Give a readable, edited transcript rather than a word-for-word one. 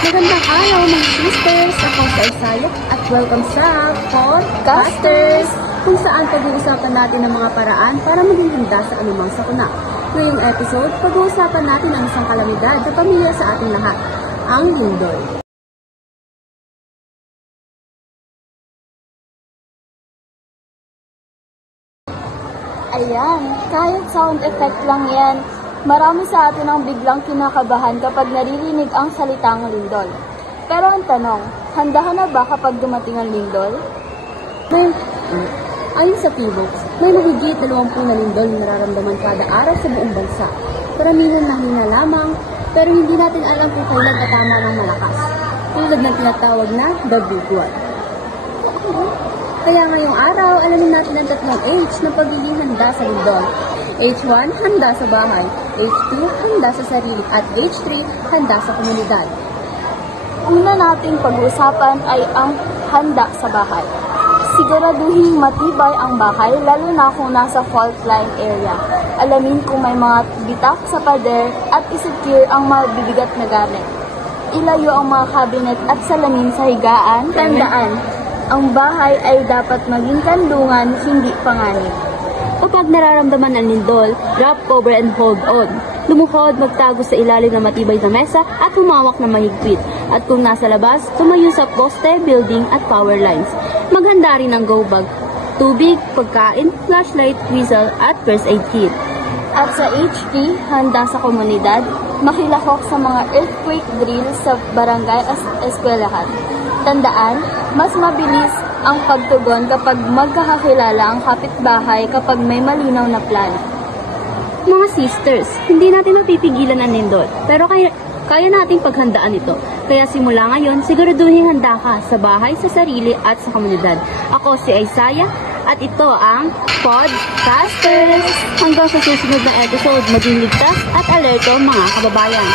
Magandang araw mga sisters! Ako sa Isaya at welcome sa Podcasters, kung saan pag-uusapan natin ang mga paraan para maging handa sa anumang sakuna. Ngayong episode, pag-uusapan natin ang isang kalamidad na pamilya sa ating lahat, ang lindol. Ayan, kahit sound effect lang yan, marami sa atin ang biglang kinakabahan kapag naririnig ang salitang lindol. Pero ang tanong, handa ka na ba kapag dumating ang lindol? Ayon sa PHIVOLCS, may mahigit 20 na lindol na nararamdaman kada araw sa buong bansa. Karamihan na hina lamang, pero hindi natin alam kung kailan tatama ng malakas, tulad ng tinatawag na the big one. Kaya ngayong araw, alamin natin ang tatlong H ng pagiging handa sa lindol. H1, handa sa bahay. H2, handa sa sarili. At H3, handa sa komunidad. Una nating pag-uusapan ay ang handa sa bahay. Siguraduhin matibay ang bahay, lalo na kung nasa fault line area. Alamin kung may mga bitak sa pader at isecure ang mabibigat na gamit. Ilayo ang mga cabinet at salamin sa higaan. Tandaan, ang bahay ay dapat maging kandungan, hindi panganib. Kapag nararamdaman ang lindol, wrap, cover, and hold on. Lumuhod, magtago sa ilalim ng matibay na mesa at humawak na mahigpit. At kung nasa labas, tumayo sa poste, building at power lines. Maghanda rin ng go bag, tubig, pagkain, flashlight, whistle at first aid kit. At sa HP, handa sa komunidad, makilahok sa mga earthquake drill sa barangay at eskwelahan. Tandaan, mas mabilis ang pagtugon kapag magkakakilala ang kapitbahay kapag may malinaw na plano. Mga sisters, hindi natin mapipigilan ang lindol, pero kaya nating paghandaan ito. Kaya simula ngayon, siguraduhin handa ka sa bahay, sa sarili at sa komunidad. Ako si Isaya at ito ang Podcasters. Hanggang sa susunod na episode, maging ligtas at alerto mga kababayan.